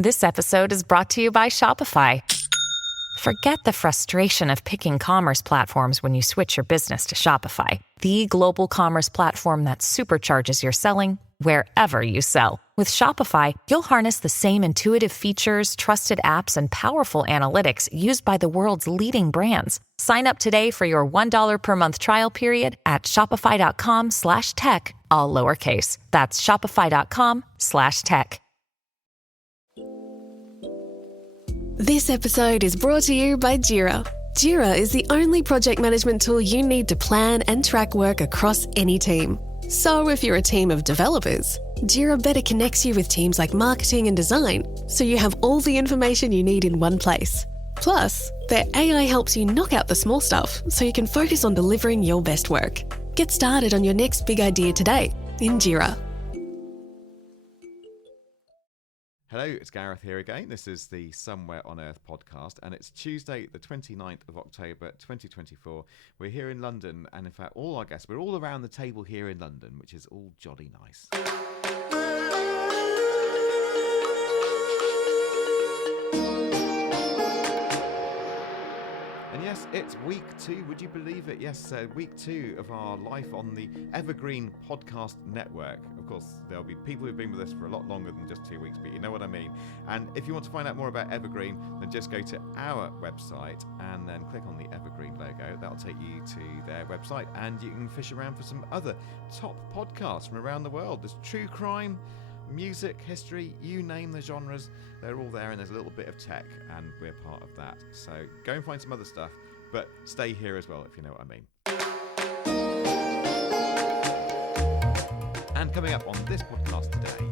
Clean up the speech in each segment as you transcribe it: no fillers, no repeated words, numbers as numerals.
This episode is brought to you by Shopify. Forget the frustration of picking commerce platforms when you switch your business to Shopify, the global commerce platform that supercharges your selling wherever you sell. With Shopify, you'll harness the same intuitive features, trusted apps, and powerful analytics used by the world's leading brands. Sign up today for your $1 per month trial period at shopify.com/tech, all lowercase. That's shopify.com/tech. This episode is brought to you by Jira. Jira is the only project management tool you need to plan and track work across any team. So if you're a team of developers, Jira better connects you with teams like marketing and design, so you have all the information you need in one place. Plus, their AI helps you knock out the small stuff so you can focus on delivering your best work. Get started on your next big idea today in Jira. Hello, it's Gareth here again. This is the Somewhere on Earth podcast, and it's Tuesday, the 29th of October, 2024. We're here in London, and in fact, all our guests, we're all around the table here in London, which is all jolly nice. And yes, it's week 2, would you believe it? Yes, week 2 of our life on the Evergreen Podcast Network. Of course, there'll be people who've been with us for a lot longer than just 2 weeks, but you know what I mean. And if you want to find out more about Evergreen, then just go to our website and then click on the Evergreen logo. That'll take you to their website, and you can fish around for some other top podcasts from around the world. There's true crime, music, history, you name the genres, they're all there, and there's a little bit of tech, and we're part of that. So go and find some other stuff, but stay here as well, if you know what I mean. And coming up on this podcast today,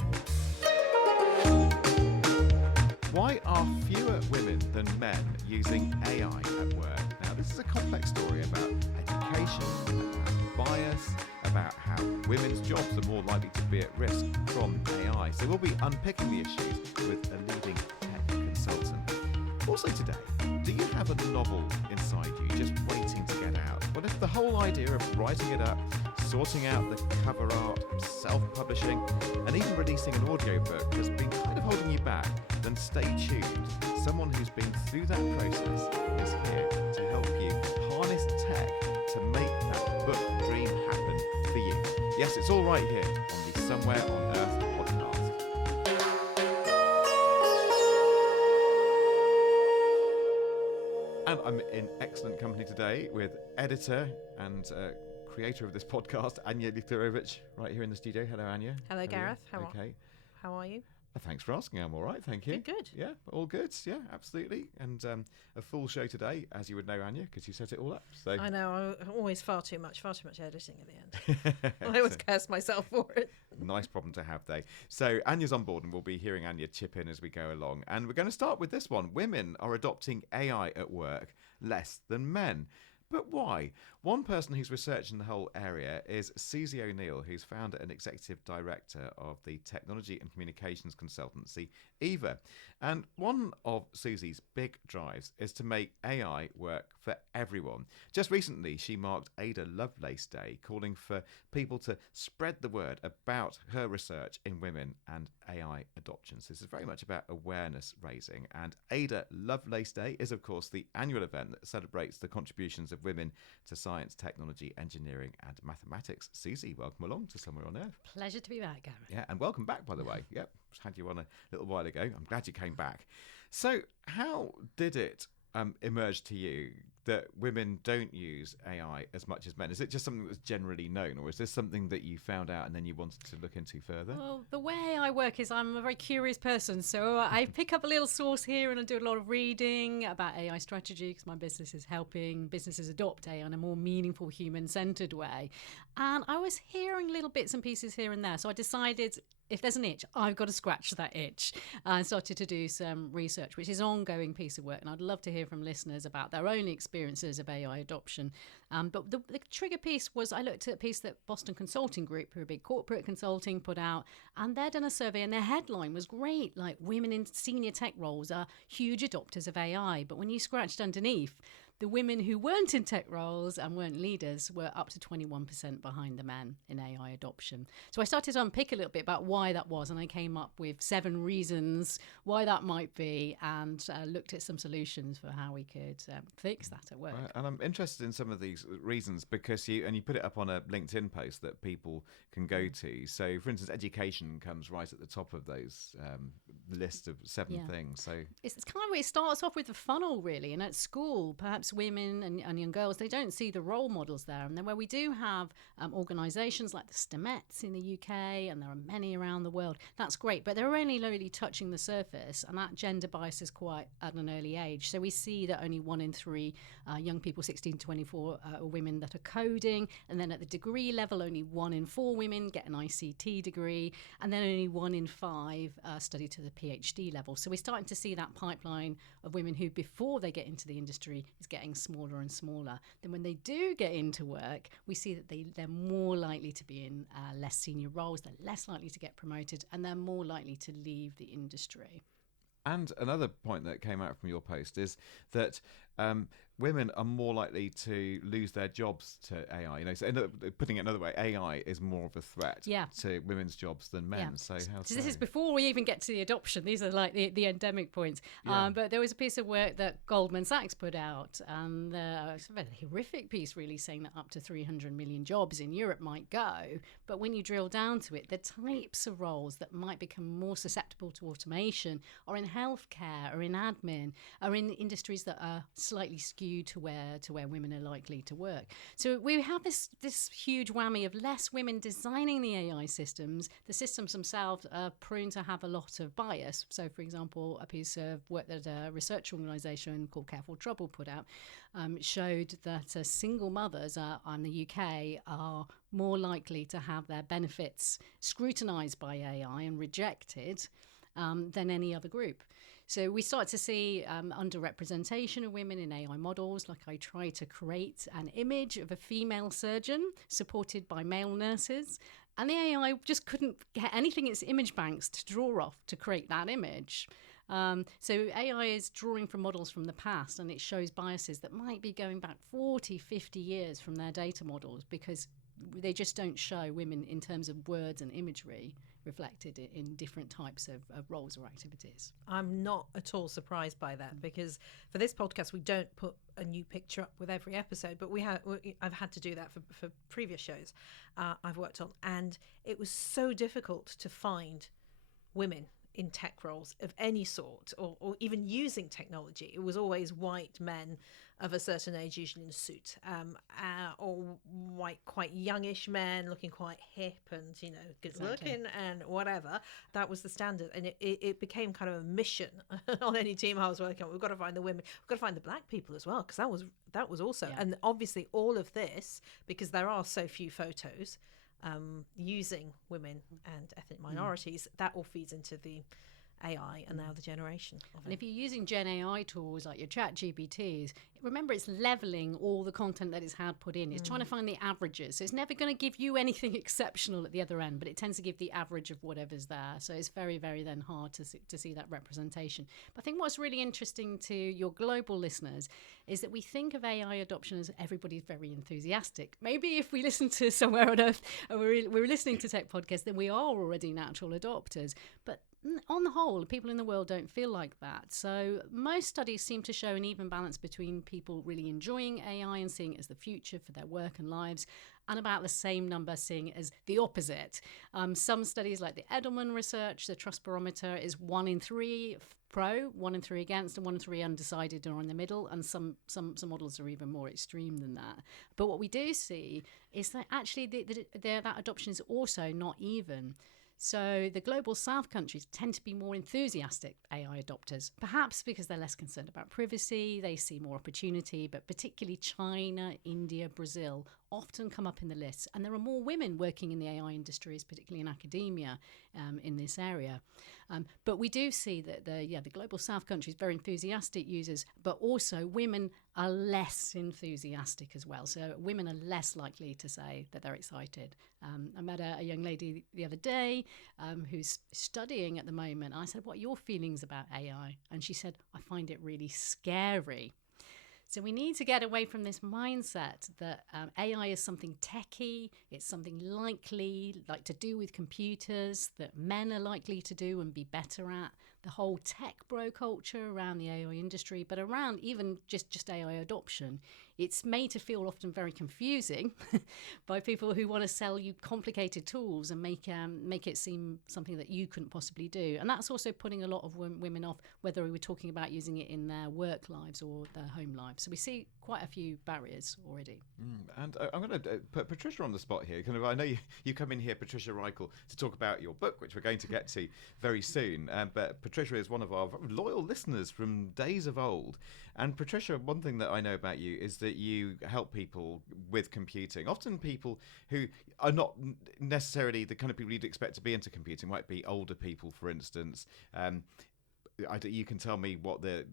why are fewer women than men using AI at work? Now, this is a complex story about education, about bias, about how women's jobs are more likely to be at risk from AI. So we'll be unpicking the issues with a leading tech consultant. Also today, do you have a novel inside you just waiting to get out? What if the whole idea of writing it up, sorting out the cover art, self-publishing, and even releasing an audiobook has been kind of holding you back? Then stay tuned. Someone who's been through that process is here to help you harness tech to make that book dream happen for you. Yes, it's all right here on the Somewhere on Earth podcast. And I'm in excellent company today with editor and creator of this podcast, Ania Lichtarowicz, right here in the studio. Hello, Ania. Hello, Gareth. How are you? Thanks for asking. I'm all right, thank you. Good. Yeah, all good. Yeah, absolutely. And a full show today, as you would know, Ania, because you set it all up. So I know. Always far too much editing at the end. I always curse myself for it. Nice problem to have, though. So Anya's on board, and we'll be hearing Ania chip in as we go along. And we're going to start with this one. Women are adopting AI at work less than men. But why? One person who's researching the whole area is Susi O'Neill, who's founder and executive director of the technology and communications consultancy EVA. And one of Susi's big drives is to make AI work for everyone. Just recently, she marked Ada Lovelace Day, calling for people to spread the word about her research in women and AI adoption. So this is very much about awareness raising. And Ada Lovelace Day is, of course, the annual event that celebrates the contributions of women to science, technology, engineering and mathematics. Susi, welcome along to Somewhere on Earth. Pleasure to be back, Gareth. Yeah, and welcome back, by the way. Yep, had you on a little while ago. I'm glad you came back. So how did it emerge to you that women don't use AI as much as men? Is it just something that was generally known, or is this something that you found out and then you wanted to look into further? Well, the way I work is I'm a very curious person, so I pick up a little source here and I do a lot of reading about AI strategy, because my business is helping businesses adopt AI in a more meaningful, human-centered way. And I was hearing little bits and pieces here and there, so I decided if there's an itch, I've got to scratch that itch. And started to do some research, which is an ongoing piece of work. And I'd love to hear from listeners about their own experiences of AI adoption. But the trigger piece was I looked at a piece that Boston Consulting Group, who are a big corporate consulting, put out. And they'd done a survey and their headline was great. Like, women in senior tech roles are huge adopters of AI. But when you scratched underneath, the women who weren't in tech roles and weren't leaders were up to 21% behind the men in AI adoption. So I started to unpick a little bit about why that was, and I came up with 7 reasons why that might be, and looked at some solutions for how we could fix that at work. Right. And I'm interested in some of these reasons because you put it up on a LinkedIn post that people can go to. So, for instance, education comes right at the top of those list of 7 things. So it's kind of, it starts off with the funnel, really. And at school, perhaps women and young girls, they don't see the role models there. And then where we do have organisations like the STEMettes in the UK, and there are many around the world, that's great. But they're only really touching the surface, and that gender bias is quite at an early age. So we see that only 1 in 3 young people, 16 to 24, are women that are coding. And then at the degree level, only 1 in 4 women get an ICT degree. And then only 1 in 5 study to the PhD level. So we're starting to see that pipeline of women who, before they get into the industry, is getting smaller and smaller. Then when they do get into work, we see that they're more likely to be in less senior roles, they're less likely to get promoted, and they're more likely to leave the industry. And another point that came out from your post is that women are more likely to lose their jobs to AI. So putting it another way, AI is more of a threat to women's jobs than men. So how so? This is before we even get to the adoption. These are like the endemic points. But there was a piece of work that Goldman Sachs put out, and it's a very horrific piece, really, saying that up to 300 million jobs in Europe might go. But when you drill down to it, the types of roles that might become more susceptible to automation are in healthcare, or in admin, or in industries that are slightly skewed to where women are likely to work. So we have this huge whammy of less women designing the AI systems. The systems themselves are prone to have a lot of bias. So, for example, a piece of work that a research organisation called Careful Trouble put out showed that single mothers in the UK are more likely to have their benefits scrutinised by AI and rejected than any other group. So we start to see underrepresentation of women in AI models. Like, I try to create an image of a female surgeon supported by male nurses, and the AI just couldn't get anything in its image banks to draw off to create that image. So AI is drawing from models from the past, and it shows biases that might be going back 40, 50 years from their data models, because they just don't show women in terms of words and imagery reflected in different types of roles or activities. I'm not at all surprised by that, because for this podcast we don't put a new picture up with every episode, but I've had to do that for previous shows I've worked on, and it was so difficult to find women in tech roles of any sort, or even using technology. It was always white men of a certain age, usually in a suit, or white, quite youngish men looking quite hip and, good looking and whatever. That was the standard, and it became kind of a mission on any team I was working on. We've got to find the women, we've got to find the black people as well, because that was also, and obviously all of this, because there are so few photos using women and ethnic minorities, that all feeds into the AI and now the generation of and it. if you're using Gen AI tools like your chat GPTs, remember it's leveling all the content that it's had put in. It's trying to find the averages. So it's never going to give you anything exceptional at the other end, but it tends to give the average of whatever's there. So it's very, very then hard to see that representation. But I think what's really interesting to your global listeners is that we think of AI adoption as everybody's very enthusiastic. Maybe if we listen to Somewhere on Earth, and we're listening to tech podcasts, then we are already natural adopters. But on the whole, people in the world don't feel like that. So most studies seem to show an even balance between people really enjoying AI and seeing it as the future for their work and lives, and about the same number seeing it as the opposite. Some studies, like the Edelman research, the trust barometer is 1 in 3 pro, 1 in 3 against, and 1 in 3 undecided or in the middle, and some models are even more extreme than that. But what we do see is that actually that adoption is also not even. So the global south countries tend to be more enthusiastic AI adopters, perhaps because they're less concerned about privacy, they see more opportunity, but particularly China, India, Brazil often come up in the list. And there are more women working in the AI industries, particularly in academia, in this area. But we do see that the global south countries, very enthusiastic users, but also women are less enthusiastic as well. So women are less likely to say that they're excited. I met a young lady the other day who's studying at the moment. I said, "What are your feelings about AI?" And she said, "I find it really scary." So we need to get away from this mindset that AI is something techie, it's something like to do with computers, that men are likely to do and be better at. The whole tech bro culture around the AI industry, but around even just AI adoption, it's made to feel often very confusing by people who want to sell you complicated tools and make it seem something that you couldn't possibly do. And that's also putting a lot of women off, whether we were talking about using it in their work lives or their home lives. So we see quite a few barriers already. And I'm going to put Patricia on the spot here. I know you come in here, Patricia Reichel, to talk about your book, which we're going to get to very soon. But Patricia is one of our loyal listeners from days of old. And Patricia, one thing that I know about you is that you help people with computing. Often people who are not necessarily the kind of people you'd expect to be into computing, might be older people, for instance. You can tell me what the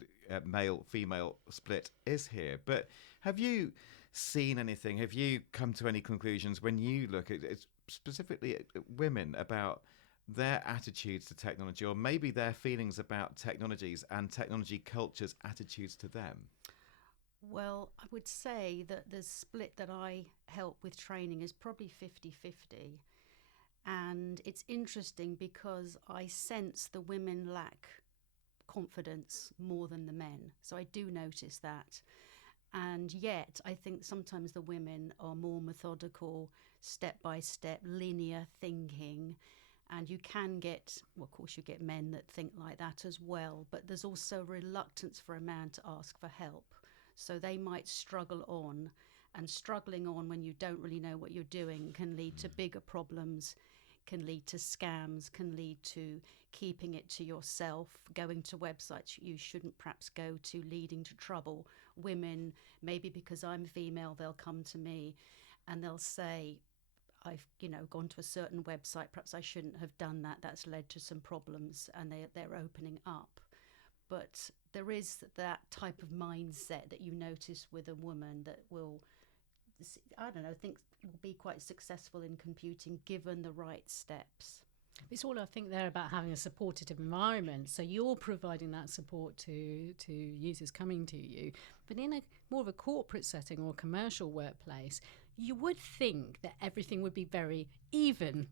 male-female split is here. But have you seen anything? Have you come to any conclusions when you look at specifically at women about their attitudes to technology, or maybe their feelings about technologies and technology culture's attitudes to them? Well, I would say that the split that I help with training is probably 50-50. And it's interesting because I sense the women lack confidence more than the men. So I do notice that. And yet, I think sometimes the women are more methodical, step-by-step, linear thinking. And you can get, well, of course, you get men that think like that as well. But there's also reluctance for a man to ask for help. So they might struggle on. And struggling on when you don't really know what you're doing can lead to bigger problems, can lead to scams, can lead to keeping it to yourself, going to websites you shouldn't perhaps go to, leading to trouble. Women, maybe because I'm female, they'll come to me and they'll say, I've gone to a certain website, perhaps I shouldn't have done that. That's led to some problems, and they're opening up. But there is that type of mindset that you notice with a woman that will, think will be quite successful in computing given the right steps. It's all, I think, there about having a supportive environment. So you're providing that support to users coming to you. But in more of a corporate setting or a commercial workplace, you would think that everything would be very even.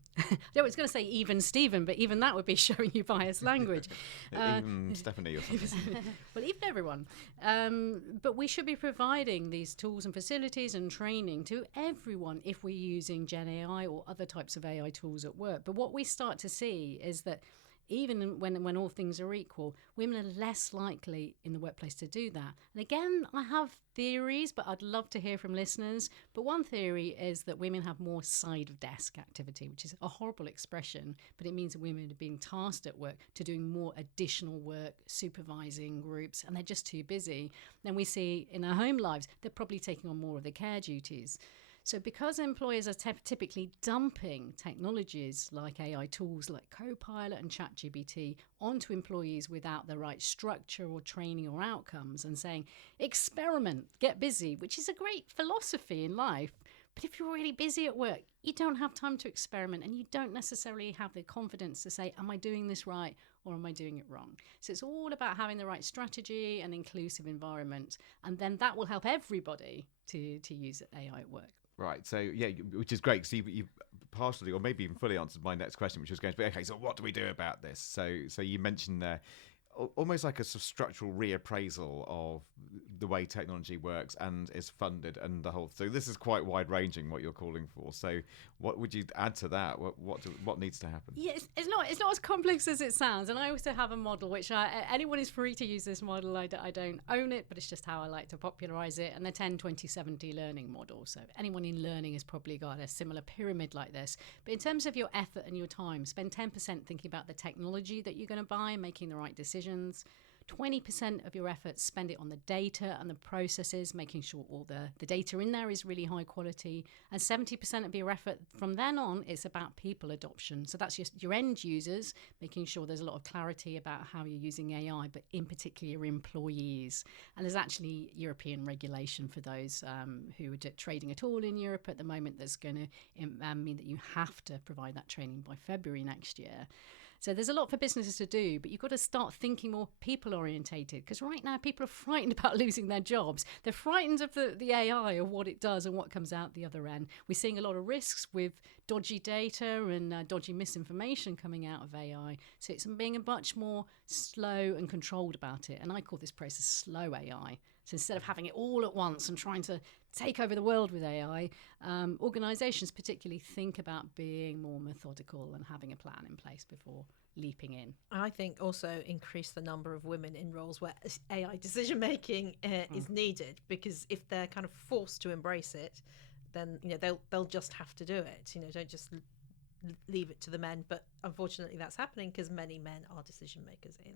I was going to say even Stephen, but even that would be showing you biased language. Even Stephanie or something. Well, even everyone. But we should be providing these tools and facilities and training to everyone if we're using Gen AI or other types of AI tools at work. But what we start to see is that even when all things are equal, women are less likely in the workplace to do that. And again, I have theories, but I'd love to hear from listeners. But one theory is that women have more side of desk activity, which is a horrible expression, but it means that women are being tasked at work to doing more additional work, supervising groups, and they're just too busy. Then we see in their home lives, they're probably taking on more of the care duties. So because employers are typically dumping technologies like AI tools like Copilot and ChatGPT onto employees without the right structure or training or outcomes and saying, experiment, get busy, which is a great philosophy in life. But if you're really busy at work, you don't have time to experiment and you don't necessarily have the confidence to say, am I doing this right or am I doing it wrong? So it's all about having the right strategy and inclusive environment. And then that will help everybody to use AI at work. Right, so yeah, which is great. So you've partially, or maybe even fully answered my next question, which was going to be, okay, so what do we do about this? So you mentioned there almost like a sort of structural reappraisal of the way technology works and is funded and the whole. So this is quite wide-ranging what you're calling for. So what would you add to that? What needs to happen? Yeah, it's not as complex as it sounds. And I also have a model which anyone is free to use this model. I don't own it, but it's just how I like to popularize it. And the 10-20-70 learning model. So anyone in learning has probably got a similar pyramid like this. But in terms of your effort and your time, spend 10% thinking about the technology that you're going to buy, making the right decisions. 20% of your efforts, spend it on the data and the processes, making sure all the data in there is really high quality. And 70% of your effort from then on, it's about people adoption. So that's just your end users, making sure there's a lot of clarity about how you're using AI, but in particular your employees. And there's actually European regulation for those who are trading at all in Europe at the moment that's going to mean that you have to provide that training by February next year. So there's a lot for businesses to do, but you've got to start thinking more people orientated, because right now people are frightened about losing their jobs. They're frightened of the AI, of what it does and what comes out the other end. We're seeing a lot of risks with dodgy data and dodgy misinformation coming out of AI. So it's being much more slow and controlled about it. And I call this process slow AI. So instead of having it all at once and trying to take over the world with AI, organisations particularly think about being more methodical and having a plan in place before leaping in. I think also increase the number of women in roles where AI decision making is needed, because if they're kind of forced to embrace it, then they'll just have to do it. Don't just leave it to the men. But unfortunately that's happening because many men are decision makers in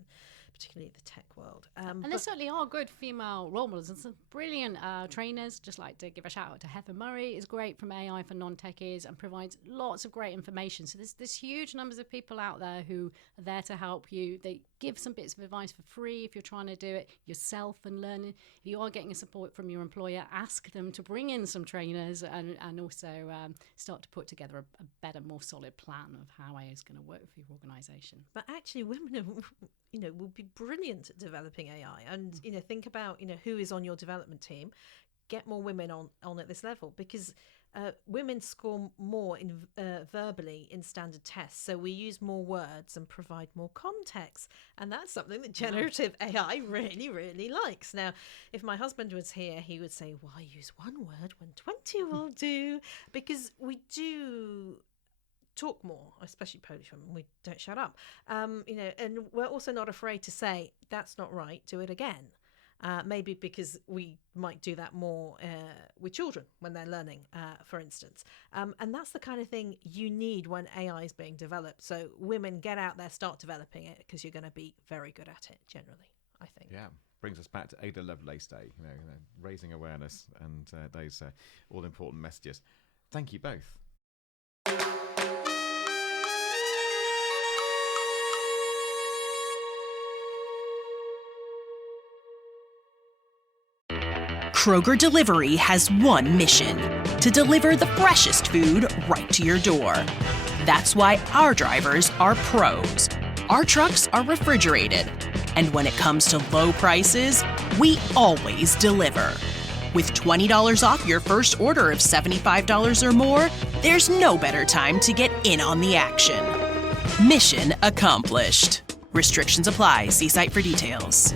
particularly the tech world. And there certainly are good female role models and some brilliant trainers. Just like to give a shout out to Heather Murray, is great from AI for non-techies and provides lots of great information. So there's huge numbers of people out there who are there to help you. They give some bits of advice for free if you're trying to do it yourself and learning. If you are getting support from your employer, ask them to bring in some trainers and also start to put together a better, more solid plan of how AI is going to work for your organisation. But actually women will be brilliant at developing AI, and think about who is on your development team. Get more women on at this level, because women score more in verbally in standard tests, so we use more words and provide more context, and that's something that generative AI really, really likes. Now, if my husband was here, he would say, why use one word when 20 will do? Because we do talk more, especially Polish women. We don't shut up, and we're also not afraid to say that's not right, do it again. Maybe because we might do that more with children when they're learning, for instance. And that's the kind of thing you need when AI is being developed. So women, get out there, start developing it, because you're going to be very good at it generally, I think. Yeah. Brings us back to Ada Lovelace Day, raising awareness and those all important messages. Thank you both. Kroger Delivery has one mission: to deliver the freshest food right to your door. That's why our drivers are pros. Our trucks are refrigerated. And when it comes to low prices, we always deliver. With $20 off your first order of $75 or more, there's no better time to get in on the action. Mission accomplished. Restrictions apply. See site for details.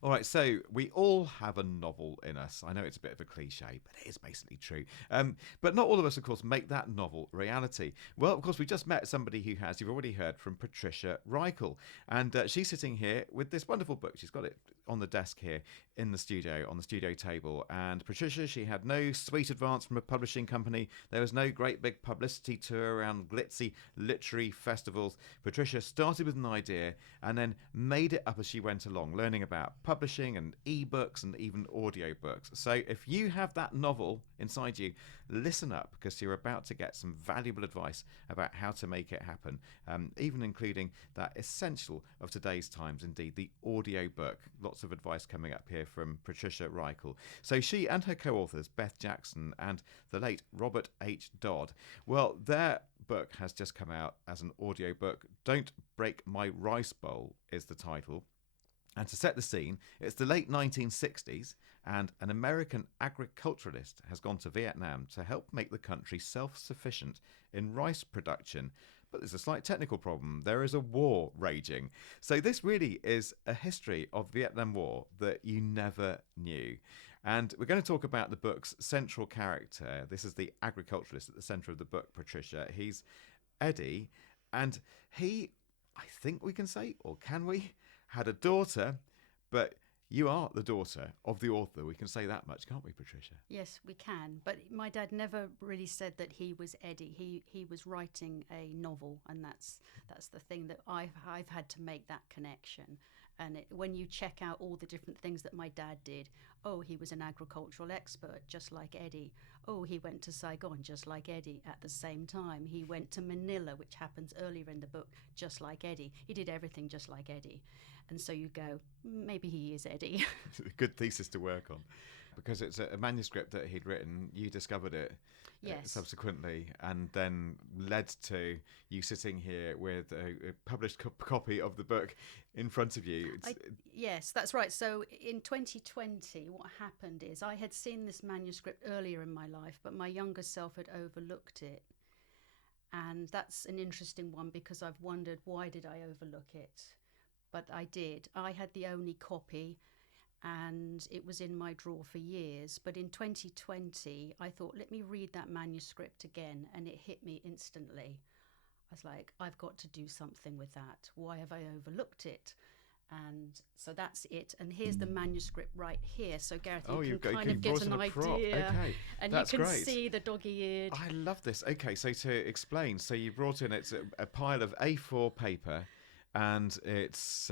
All right, so we all have a novel in us. I know it's a bit of a cliche, but it is basically true. But not all of us, of course, make that novel reality. Well, of course, we just met somebody who has. You've already heard from Patricia Reichel. And she's sitting here with this wonderful book. She's got it on the desk here in the studio, on the studio table. And Patricia, she had no sweet advance from a publishing company. There was no great big publicity tour around glitzy literary festivals. Patricia started with an idea and then made it up as she went along, learning about publishing and ebooks and even audiobooks. So if you have that novel inside you, listen up, because you're about to get some valuable advice about how to make it happen, even including that essential of today's times, indeed, the audiobook. Lots of advice coming up here from Patricia Reichel. So she and her co-authors, Beth Jackson and the late Robert H. Dodd, well, their book has just come out as an audiobook. Don't Break My Rice Bowl is the title. And to set the scene, it's the late 1960s, and an American agriculturalist has gone to Vietnam to help make the country self-sufficient in rice production. But there's a slight technical problem. There is a war raging. So this really is a history of Vietnam War that you never knew. And we're going to talk about the book's central character. This is the agriculturalist at the centre of the book, Patricia. He's Eddie, and he, I think we can say, or can we, had a daughter, but you are the daughter of the author. We can say that much, can't we, Patricia? Yes, we can. But my dad never really said that he was Eddie. He was writing a novel, and that's the thing that I've had to make that connection. And when you check out all the different things that my dad did, oh, he was an agricultural expert, just like Eddie. Oh, he went to Saigon, just like Eddie. At the same time, he went to Manila, which happens earlier in the book, just like Eddie. He did everything just like Eddie. And so you go, maybe he is Eddie. Good thesis to work on. because it's a manuscript that he'd written. You discovered it subsequently, and then led to you sitting here with a published copy of the book in front of you. Yes, that's right. So in 2020, what happened is I had seen this manuscript earlier in my life, but my younger self had overlooked it. And that's an interesting one because I've wondered, why did I overlook it? But I did. I had the only copy and it was in my drawer for years. But in 2020, I thought, let me read that manuscript again. And it hit me instantly. I was like, I've got to do something with that. Why have I overlooked it? And so that's it. And here's the manuscript right here. So Gareth, you can kind of get an idea. Okay, and that's you can great. see the dog-eared. I love this. Okay, so to explain, so you brought in, it's a pile of A4 paper, and it's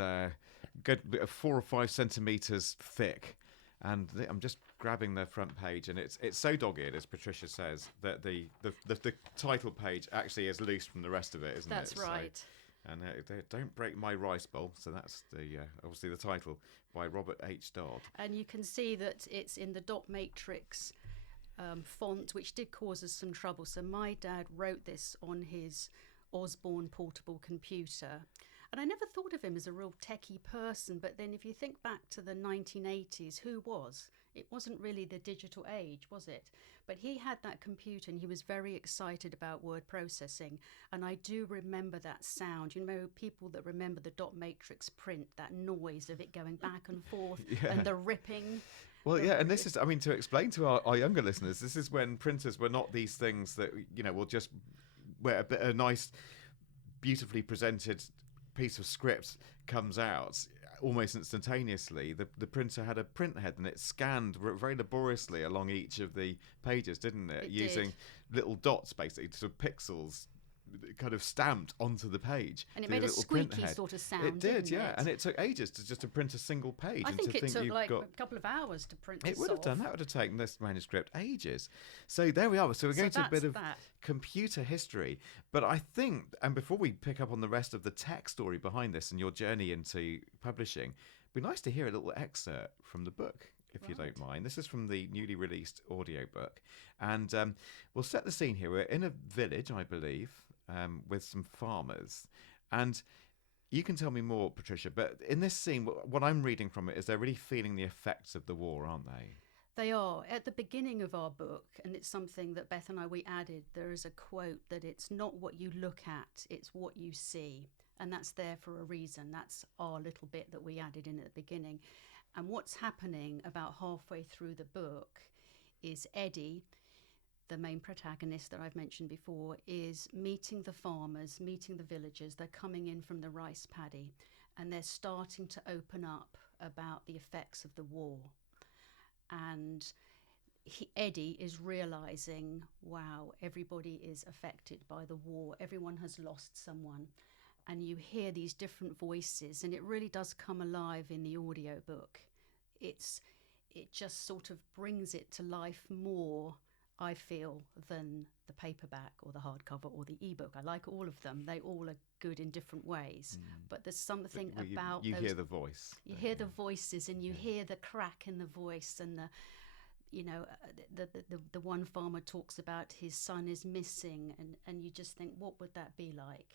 good 4 or 5 centimetres thick. And I'm just grabbing the front page, and it's so dog-eared, as Patricia says, that the title page actually is loose from the rest of it, isn't it? That's right. And Don't Break My Rice Bowl. So that's obviously the title by Robert H. Dodd. And you can see that it's in the dot matrix font, which did cause us some trouble. So my dad wrote this on his Osborne portable computer. And I never thought of him as a real techie person. But then if you think back to the 1980s, who was? It wasn't really the digital age, was it? But he had that computer and he was very excited about word processing. And I do remember that sound. You know, people that remember the dot matrix print, that noise of it going back and forth and the ripping. Well, yeah, and this is, I mean, to explain to our younger listeners, this is when printers were not these things that, you know, will just, where a nice, beautifully presented piece of script comes out almost instantaneously. The printer had a print head and it scanned very laboriously along each of the pages, didn't it? Using little dots, basically, sort of pixels kind of stamped onto the page. And it made a squeaky sort of sound. It did, didn't yeah. it? And it took ages to print a single page. I think it took like a couple of hours to print this. It would have done. That would have taken this manuscript ages. So there we are. So we're going to a bit of computer history. But I think, and before we pick up on the rest of the tech story behind this and your journey into publishing, it'd be nice to hear a little excerpt from the book, if you don't mind. This is from the newly released audiobook. And we'll set the scene here. We're in a village, I believe, with some farmers. And you can tell me more, Patricia, but in this scene, what I'm reading from it is they're really feeling the effects of the war, aren't they? They are. At the beginning of our book, and it's something that Beth and we added, there is a quote that it's not what you look at, it's what you see. And that's there for a reason. That's our little bit that we added in at the beginning. And what's happening about halfway through the book is Eddie, the main protagonist that I've mentioned before, is meeting the farmers, meeting the villagers. They're coming in from the rice paddy and they're starting to open up about the effects of the war. And Eddie is realising, wow, everybody is affected by the war. Everyone has lost someone. And you hear these different voices, and it really does come alive in the audiobook. It just sort of brings it to life more, I feel, than the paperback or the hardcover or the ebook. I like all of them. They all are good in different ways. But there's something about you hear the voice. You hear the voices, and you hear the crack in the voice, and the one farmer talks about his son is missing, and you just think, what would that be like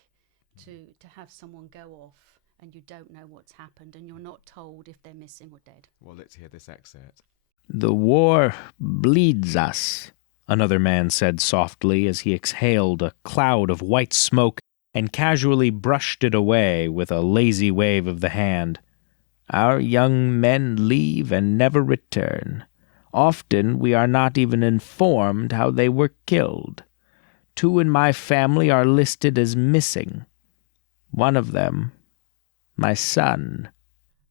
to have someone go off and you don't know what's happened and you're not told if they're missing or dead. Well, let's hear this excerpt. "The war bleeds us," another man said softly as he exhaled a cloud of white smoke and casually brushed it away with a lazy wave of the hand. "Our young men leave and never return. Often we are not even informed how they were killed. 2 in my family are listed as missing. One of them, my son."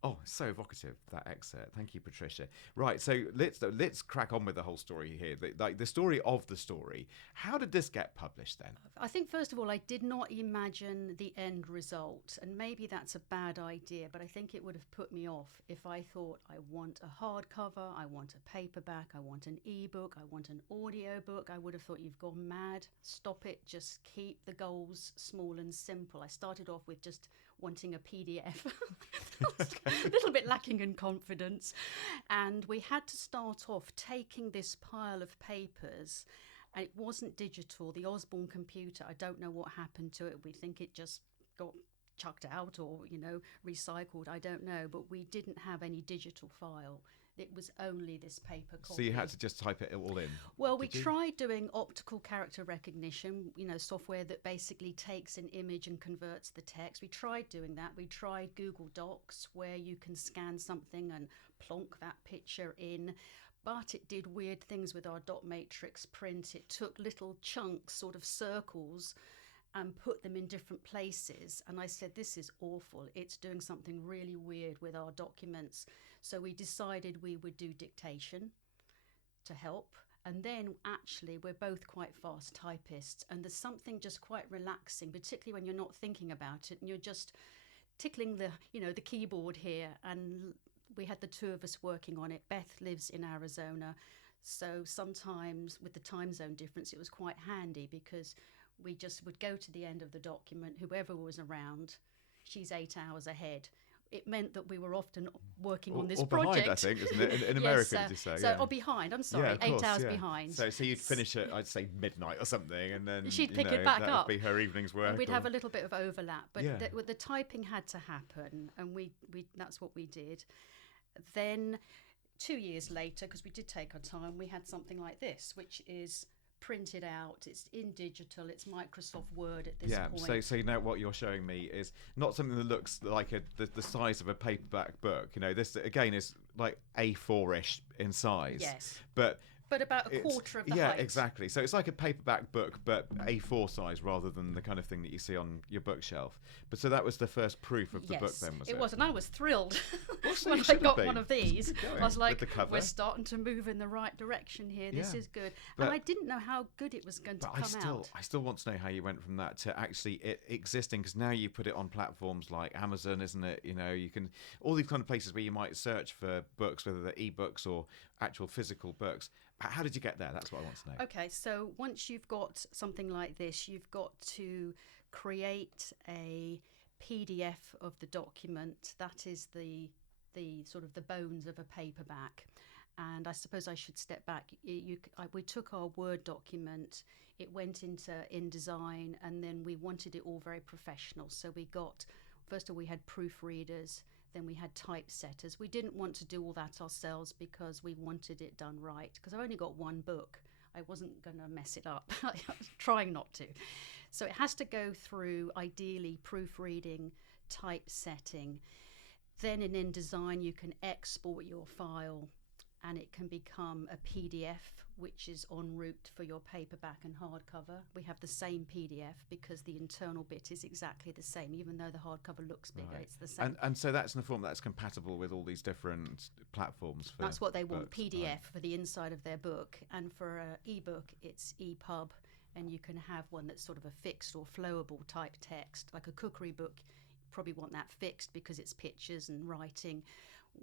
Oh, so evocative, that excerpt. Thank you, Patricia. Right, so let's crack on with the whole story here. The story of the story. How did this get published then? I think, first of all, I did not imagine the end result. And maybe that's a bad idea, but I think it would have put me off if I thought, I want a hardcover, I want a paperback, I want an ebook, I want an audiobook. I would have thought, you've gone mad. Stop it. Just keep the goals small and simple. I started off with just wanting a PDF. A little bit lacking in confidence. And we had to start off taking this pile of papers, and it wasn't digital. The Osborne computer, I don't know what happened to it. We think it just got chucked out or, recycled. I don't know. But we didn't have any digital file. It was only this paper copy. So you had to just type it all in? Well, we tried doing optical character recognition, software that basically takes an image and converts the text. We tried doing that. We tried Google Docs, where you can scan something and plonk that picture in. But it did weird things with our dot matrix print. It took little chunks, sort of circles, and put them in different places. And I said, this is awful. It's doing something really weird with our documents. So we decided we would do dictation to help. And then actually, we're both quite fast typists. And there's something just quite relaxing, particularly when you're not thinking about it and you're just tickling the keyboard here. And we had the two of us working on it. Beth lives in Arizona. So sometimes with the time zone difference, it was quite handy because we just would go to the end of the document, whoever was around, she's 8 hours ahead. It meant that we were often working on this project. Behind, I think, isn't it? In America, yes, did you say? So, or behind, I'm sorry, 8 hours behind. So you'd finish at, I'd say, midnight or something, and then she'd pick it back up. That'd be her evening's work. And we'd have a little bit of overlap, but the typing had to happen, and we that's what we did. Then 2 years later, because we did take our time, we had something like this, which is printed out, it's in digital, it's Microsoft Word at this point. So what you're showing me is not something that looks like the size of a paperback book. This again is like A4-ish in size. Yes. But about a quarter of the height. Yeah, exactly. So it's like a paperback book, but A4 size rather than the kind of thing that you see on your bookshelf. But so that was the first proof of the book then, was it? It was, and I was thrilled Well, when I got one of these. I was like, with the cover. We're starting to move in the right direction here. This is good. But, and I didn't know how good it was going to come out. I still want to know how you went from that to actually it existing, because now you put it on platforms like Amazon, isn't it? You can, all these kind of places where you might search for books, whether they're ebooks or actual physical books. How did you get there? That's what I want to know. Okay, so once you've got something like this, you've got to create a PDF of the document. That is the sort of the bones of a paperback. And I suppose I should step back. We took our Word document, it went into InDesign, and then we wanted it all very professional. So first of all, we had proofreaders, then we had typesetters. We didn't want to do all that ourselves because we wanted it done right. Because I've only got one book. I wasn't going to mess it up. I was trying not to. So it has to go through, ideally, proofreading, typesetting. Then in InDesign, you can export your file and it can become a PDF, which is en route for your paperback and hardcover. We have the same PDF because the internal bit is exactly the same. Even though the hardcover looks bigger, it's the same. And so that's in a form that's compatible with all these different platforms. That's what they want, books, PDF right? for the inside of their book. And for an ebook, it's EPUB. And you can have one that's sort of a fixed or flowable type text. Like a cookery book, you probably want that fixed because it's pictures and writing.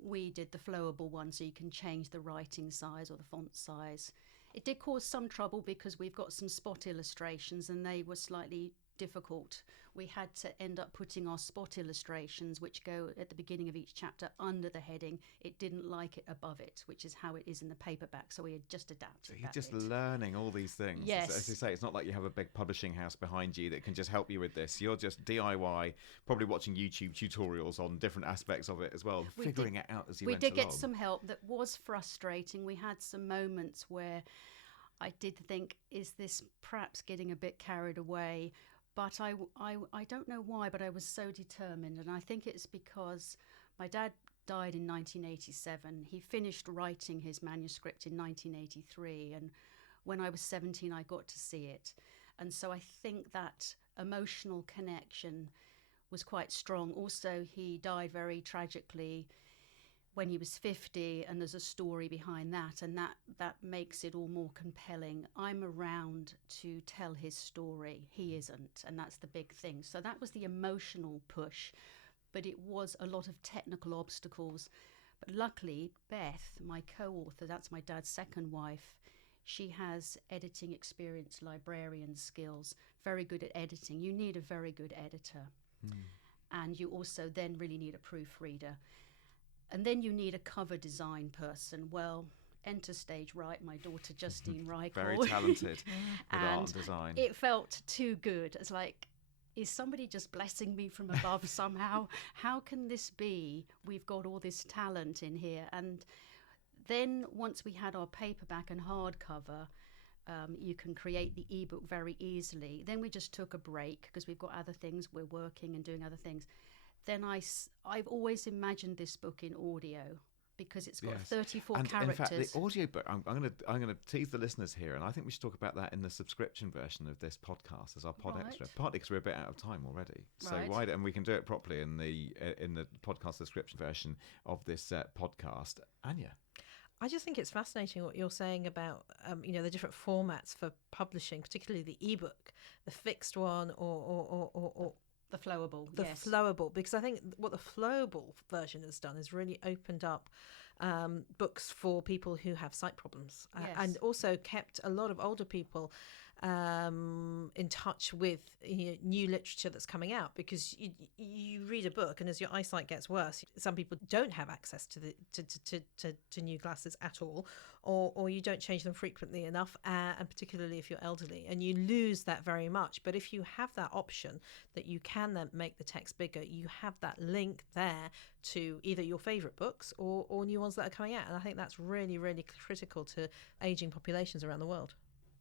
We did the flowable one, so you can change the writing size or the font size. It did cause some trouble because we've got some spot illustrations and they were slightly difficult. We had to end up putting our spot illustrations, which go at the beginning of each chapter, under the heading. It didn't like it above it, which is how it is in the paperback. So we had just adapted. So you're just learning all these things. Yes. As you say, it's not like you have a big publishing house behind you that can just help you with this. You're just DIY, probably watching YouTube tutorials on different aspects of it as well, figuring it out as you went along. We did get some help. That was frustrating. We had some moments where I did think, is this perhaps getting a bit carried away? But I don't know why, but I was so determined. And I think it's because my dad died in 1987. He finished writing his manuscript in 1983. And when I was 17, I got to see it. And so I think that emotional connection was quite strong. Also, he died very tragically when he was 50, and there's a story behind that, and that makes it all more compelling. I'm around to tell his story. He isn't, and that's the big thing. So that was the emotional push, but it was a lot of technical obstacles. But luckily, Beth, my co-author, that's my dad's second wife, she has editing experience, librarian skills, very good at editing. You need a very good editor. And you also then really need a proofreader. And then you need a cover design person. Well, enter stage right, my daughter Justine Reichel. Very talented with art and design. It felt too good. It's like, is somebody just blessing me from above somehow? How can this be? We've got all this talent in here. And then once we had our paperback and hardcover, you can create the ebook very easily. Then we just took a break because we've got other things. We're working and doing other things. Then I've always imagined this book in audio because it's got 34 and characters. In fact, the audiobook, I'm going to tease the listeners here, and I think we should talk about that in the subscription version of this podcast as our pod extra. Partly because we're a bit out of time already, so and we can do it properly in the podcast subscription version of this podcast. Ania. I just think it's fascinating what you're saying about, the different formats for publishing, particularly the ebook, the fixed one, or the flowable. Flowable, because I think what the flowable version has done is really opened up books for people who have sight problems, and also kept a lot of older people in touch with new literature that's coming out, because you read a book and as your eyesight gets worse, some people don't have access to new glasses at all, or you don't change them frequently enough, and particularly if you're elderly, and you lose that very much. But if you have that option that you can then make the text bigger, you have that link there to either your favorite books or new ones that are coming out, and I think that's really, really critical to aging populations around the world.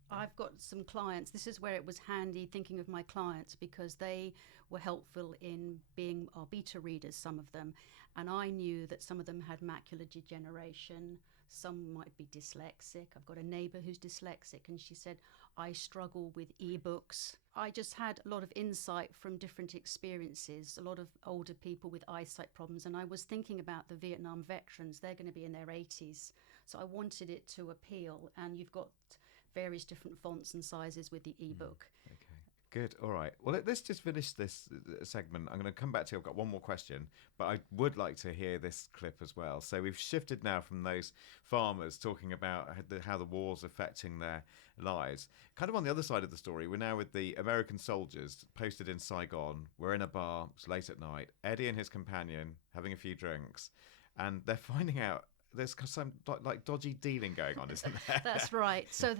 I've got some clients. This is where it was handy thinking of my clients, because they were helpful in being our beta readers, some of them. And I knew that some of them had macular degeneration. Some might be dyslexic. I've got a neighbour who's dyslexic, and she said, I struggle with ebooks. I just had a lot of insight from different experiences, a lot of older people with eyesight problems. And I was thinking about the Vietnam veterans. They're going to be in their 80s. So I wanted it to appeal. And you've got various different fonts and sizes with the ebook. Okay, good. All right. Well, let's just finish this segment. I'm going to come back to you. I've got one more question, but I would like to hear this clip as well. So we've shifted now from those farmers talking about how the war's affecting their lives. Kind of on the other side of the story, we're now with the American soldiers posted in Saigon. We're in a bar. It's late at night. Eddie and his companion having a few drinks, and they're finding out there's some like dodgy dealing going on, isn't there? That's right. So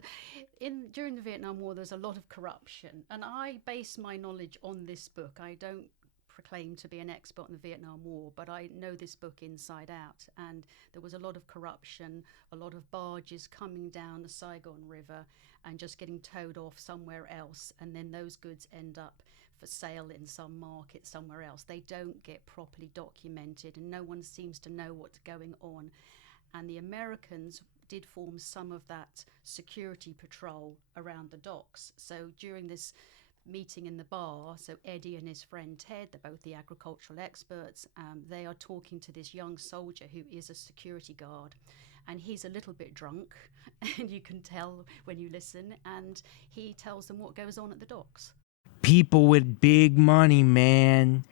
during the Vietnam War, there's a lot of corruption. And I base my knowledge on this book. I don't proclaim to be an expert in the Vietnam War, but I know this book inside out. And there was a lot of corruption, a lot of barges coming down the Saigon River and just getting towed off somewhere else. And then those goods end up for sale in some market somewhere else. They don't get properly documented, and no one seems to know what's going on. And the Americans did form some of that security patrol around the docks. So during this meeting in the bar, so Eddie and his friend Ted, they're both the agricultural experts, they are talking to this young soldier who is a security guard. And he's a little bit drunk, and you can tell when you listen, and he tells them what goes on at the docks. People with big money, man.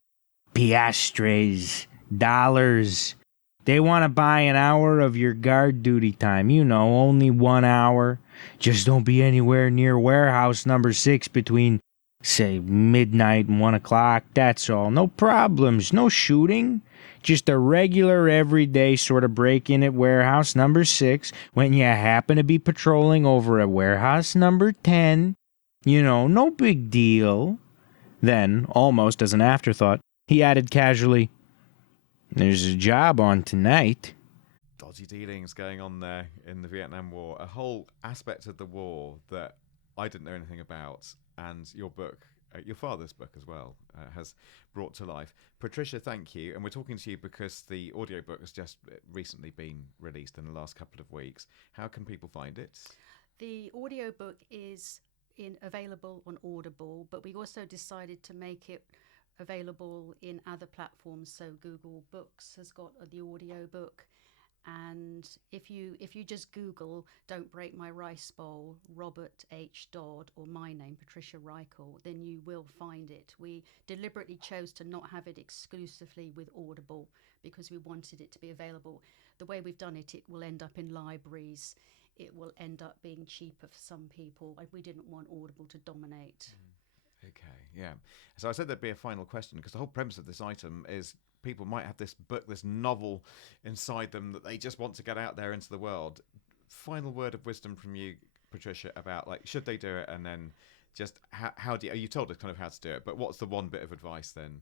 Piastres, dollars. They want to buy an hour of your guard duty time. Only 1 hour. Just don't be anywhere near warehouse number 6 between, say, midnight and 1 o'clock. That's all. No problems. No shooting. Just a regular, everyday sort of break-in at warehouse number 6 when you happen to be patrolling over at warehouse number 10. No big deal. Then, almost as an afterthought, he added casually, there's a job on tonight. Dodgy dealings going on there in the Vietnam War. A whole aspect of the war that I didn't know anything about, and your book, your father's book as well, has brought to life. Patricia, thank you. And we're talking to you because the audiobook has just recently been released in the last couple of weeks. How can people find it? The audiobook is available on Audible, but we also decided to make it available in other platforms. So Google Books has got the audiobook, and if you just Google "Don't Break My Rice Bowl," Robert H. Dodd, or my name, Patricia Reichel, then you will find it. We deliberately chose to not have it exclusively with Audible because we wanted it to be available. The way we've done it, it will end up in libraries. It will end up being cheaper for some people. We didn't want Audible to dominate. Okay. Yeah. So I said there'd be a final question, because the whole premise of this item is people might have this book, this novel inside them that they just want to get out there into the world. Final word of wisdom from you, Patricia, about like, should they do it? And then just how do you told us kind of how to do it, but what's the one bit of advice then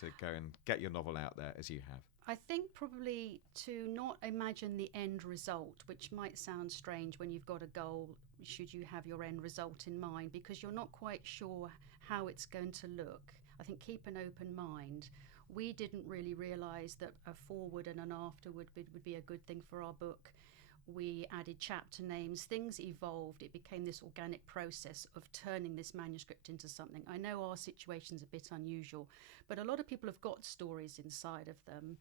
to go and get your novel out there as you have? I think probably to not imagine the end result, which might sound strange when you've got a goal, should you have your end result in mind, because you're not quite sure how it's going to look. I think keep an open mind. We didn't really realise that a forward and an after would be a good thing for our book. We added chapter names, things evolved. It became this organic process of turning this manuscript into something. I know our situation's a bit unusual, but a lot of people have got stories inside of them.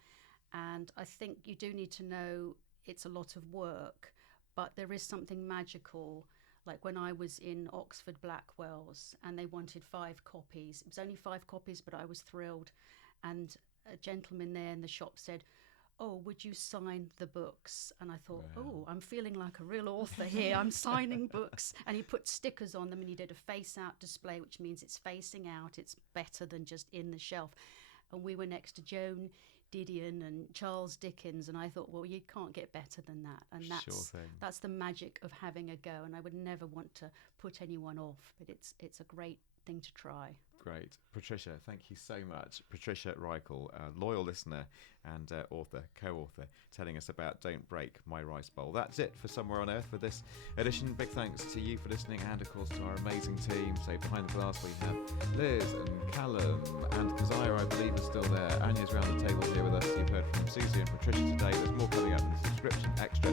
And I think you do need to know it's a lot of work, but there is something magical. Like when I was in Oxford Blackwell's and they wanted 5 copies. It was only 5 copies, but I was thrilled. And a gentleman there in the shop said, "Oh, would you sign the books?" And I thought, oh, I'm feeling like a real author here. I'm signing books. And he put stickers on them, and he did a face-out display, which means it's facing out. It's better than just in the shelf. And we were next to Joan Didion and Charles Dickens, and I thought, well, you can't get better than that. And that's the magic of having a go. And I would never want to put anyone off, but it's a great thing to try. Great. Patricia, thank you so much. Patricia Reichel, a loyal listener and co-author, telling us about Don't Break My Rice Bowl. That's it for Somewhere on Earth for this edition. Big thanks to you for listening, and of course to our amazing team. So behind the glass we have Liz and Callum, and Keziah, I believe, is still there. Anya's around the table here with us. You've heard from Susie and Patricia today. There's more coming up in the subscription extra.